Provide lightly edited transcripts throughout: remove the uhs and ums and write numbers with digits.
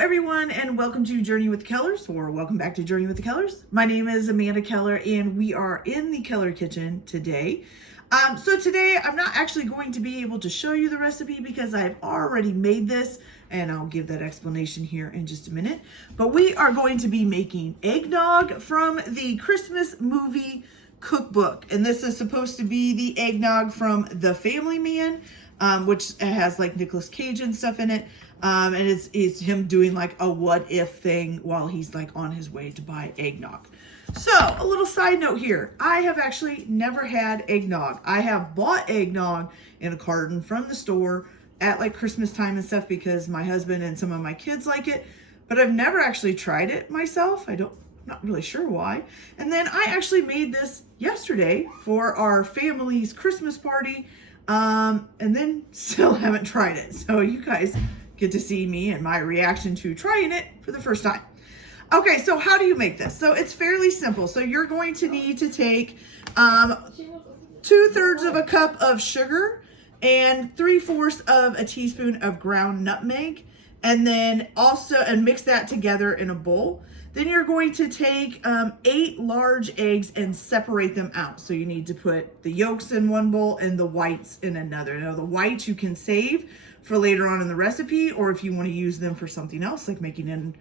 everyone, and welcome to Journey with the Kellers, or welcome back to Journey with the Kellers. My name is Amanda Keller, and we are in the Keller kitchen today. So today I'm not actually going to be able to show you the recipe because I've already made this, and I'll give that explanation here in just a minute. But we are going to be making eggnog from the Christmas movie Cookbook, and this is supposed to be the eggnog from The Family Man, which has like Nicolas Cage and stuff in it. And it's him doing like a what if thing while he's like on his way to buy eggnog. So a little side note here. I have actually never had eggnog. I have bought eggnog in a carton from the store at like Christmas time and stuff because my husband and some of my kids like it, but I've never actually tried it myself. I'm not really sure why. And then I actually made this yesterday for our family's Christmas party. And then still haven't tried it. So you guys get to see me and my reaction to trying it for the first time. Okay, so how do you make this? So it's fairly simple. So you're going to need to take 2/3 of a cup of sugar and 3/4 of a teaspoon of ground nutmeg, and then and mix that together in a bowl. Then you're going to take 8 large eggs and separate them out. So you need to put the yolks in one bowl and the whites in another. Now the whites you can save for later on in the recipe, or if you want to use them for something else, like making an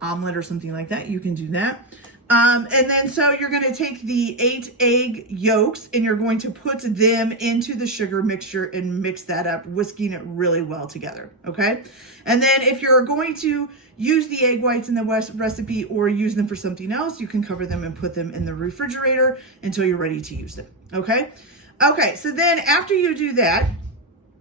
omelet or something like that, you can do that. And then so you're going to take the 8 egg yolks and you're going to put them into the sugar mixture and mix that up, whisking it really well together, okay? And then if you're going to use the egg whites in the recipe or use them for something else, you can cover them and put them in the refrigerator until you're ready to use them, okay? Okay, so then after you do that,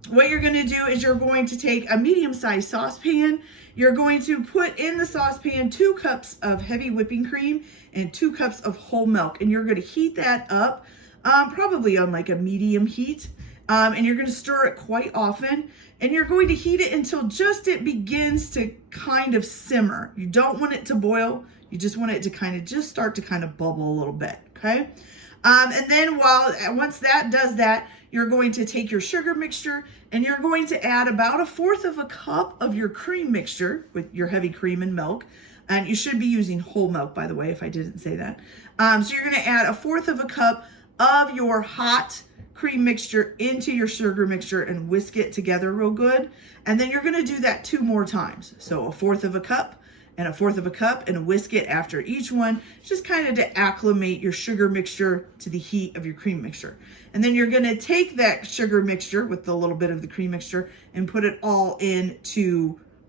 what you're going to do is you're going to take a medium-sized saucepan. You're going to put in the saucepan 2 cups of heavy whipping cream and 2 cups of whole milk. And you're going to heat that up, probably on like a medium heat. And you're going to stir it quite often. And you're going to heat it until just it begins to kind of simmer. You don't want it to boil. You just want it to kind of just start to kind of bubble a little bit, okay? And then once that does that, you're going to take your sugar mixture and you're going to add about 1/4 of a cup of your cream mixture with your heavy cream and milk. And you should be using whole milk, by the way, if I didn't say that. So you're going to add 1/4 of a cup of your hot cream mixture into your sugar mixture and whisk it together real good. And then you're going to do that 2 more times. So 1/4 of a cup and 1/4 of a cup, and whisk it after each one, just kind of to acclimate your sugar mixture to the heat of your cream mixture. And then you're going to take that sugar mixture with a little bit of the cream mixture and put it all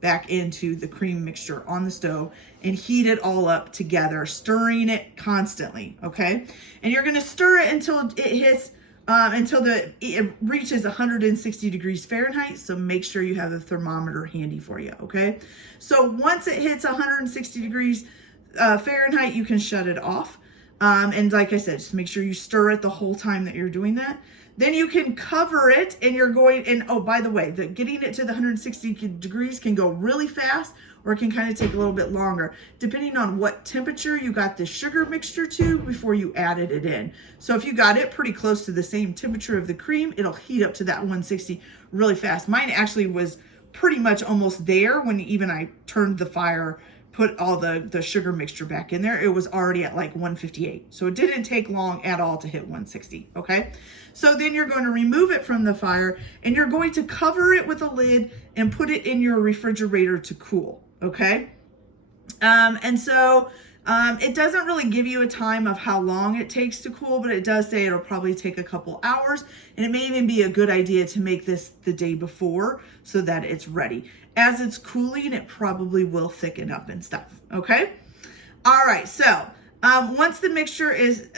back into the cream mixture on the stove and heat it all up together, stirring it constantly, okay? And you're going to stir it until it hits it reaches 160 degrees Fahrenheit. So make sure you have the thermometer handy for you, okay? So once it hits 160 degrees Fahrenheit, you can shut it off. And like I said, just make sure you stir it the whole time that you're doing that. Then you can cover it and oh, by the way, getting it to the 160 degrees can go really fast, or it can kind of take a little bit longer, depending on what temperature you got the sugar mixture to before you added it in. So if you got it pretty close to the same temperature of the cream, it'll heat up to that 160 really fast. Mine actually was pretty much almost there when even I turned the fire, put all the sugar mixture back in there. It was already at like 158. So it didn't take long at all to hit 160, okay? So then you're going to remove it from the fire and you're going to cover it with a lid and put it in your refrigerator to cool, okay? It doesn't really give you a time of how long it takes to cool, but it does say it'll probably take a couple hours, and it may even be a good idea to make this the day before so that it's ready. As it's cooling, it probably will thicken up and stuff, okay? All right, so once the mixture is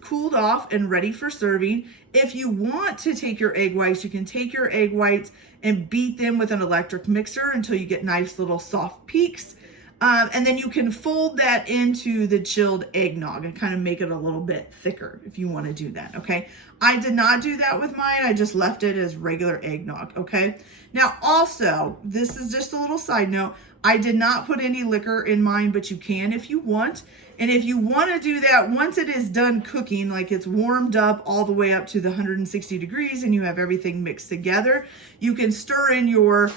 cooled off and ready for serving, if you want to take your egg whites, you can take your egg whites and beat them with an electric mixer until you get nice little soft peaks. And then you can fold that into the chilled eggnog and kind of make it a little bit thicker if you want to do that, okay? I did not do that with mine. I just left it as regular eggnog, okay? Now also, this is just a little side note, I did not put any liquor in mine, but you can if you want. And if you want to do that, once it is done cooking, like it's warmed up all the way up to the 160 degrees and you have everything mixed together, you can stir in your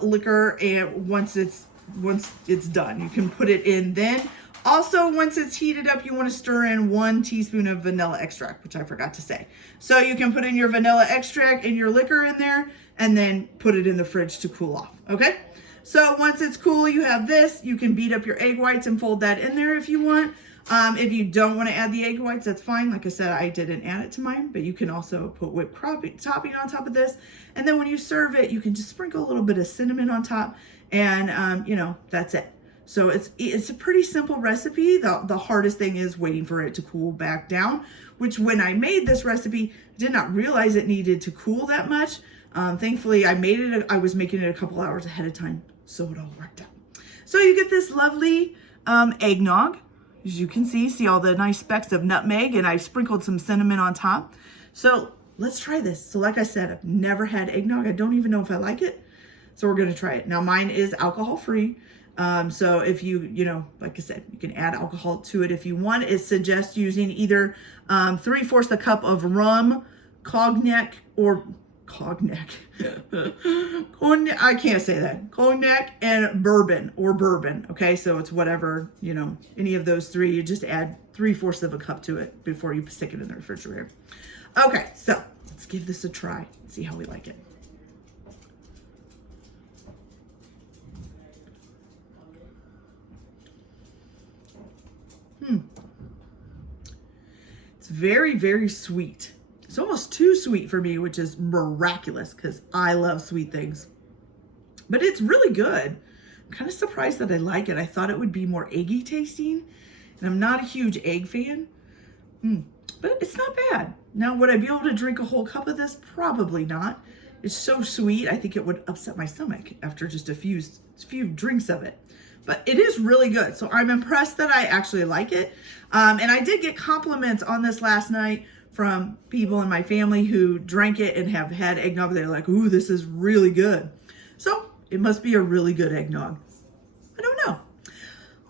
liquor, and once it's once it's done. You can put it in then. Also, once it's heated up, you want to stir in 1 teaspoon of vanilla extract, which I forgot to say. So you can put in your vanilla extract and your liquor in there and then put it in the fridge to cool off, okay? So once it's cool, you have this. You can beat up your egg whites and fold that in there if you want. If you don't want to add the egg whites, that's fine. Like I said, I didn't add it to mine, but you can also put whipped topping on top of this. And then when you serve it, you can just sprinkle a little bit of cinnamon on top and, you know, that's it. So it's a pretty simple recipe. The hardest thing is waiting for it to cool back down, which when I made this recipe, I did not realize it needed to cool that much. Thankfully, I was making it a couple hours ahead of time, so it all worked out. So you get this lovely eggnog. As you can see all the nice specks of nutmeg, and I've sprinkled some cinnamon on top. So let's try this. So like I said, I've never had eggnog. I don't even know if I like it. So we're gonna try it. Now mine is alcohol free. So if you know, like I said, you can add alcohol to it if you want. It suggests using either 3/4 a cup of rum, cognac, or cognac. I can't say that. Cognac and bourbon or bourbon. Okay, so it's whatever, you know, any of those three. You just add 3/4 of a cup to it before you stick it in the refrigerator. Okay, so let's give this a try. See how we like it. It's very, very sweet. It's almost too sweet for me, which is miraculous because I love sweet things. But it's really good. I'm kind of surprised that I like it. I thought it would be more eggy tasting, and I'm not a huge egg fan. But it's not bad. Now, would I be able to drink a whole cup of this? Probably not. It's so sweet, I think it would upset my stomach after just a few drinks of it. But it is really good. So I'm impressed that I actually like it. And I did get compliments on this last night from people in my family who drank it and have had eggnog. They're like, ooh, this is really good. So it must be a really good eggnog. I don't know.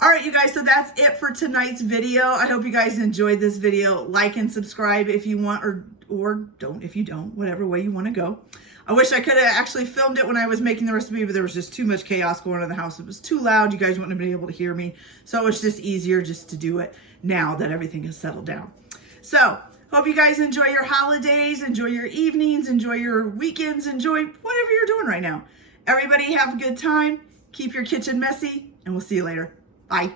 All right, you guys, so that's it for tonight's video. I hope you guys enjoyed this video. Like and subscribe if you want, or don't if you don't, whatever way you want to go. I wish I could have actually filmed it when I was making the recipe, but there was just too much chaos going on in the house. It was too loud. You guys wouldn't have been able to hear me. So it's just easier just to do it now that everything has settled down. So hope you guys enjoy your holidays, enjoy your evenings, enjoy your weekends, enjoy whatever you're doing right now. Everybody have a good time. Keep your kitchen messy, and we'll see you later. Bye.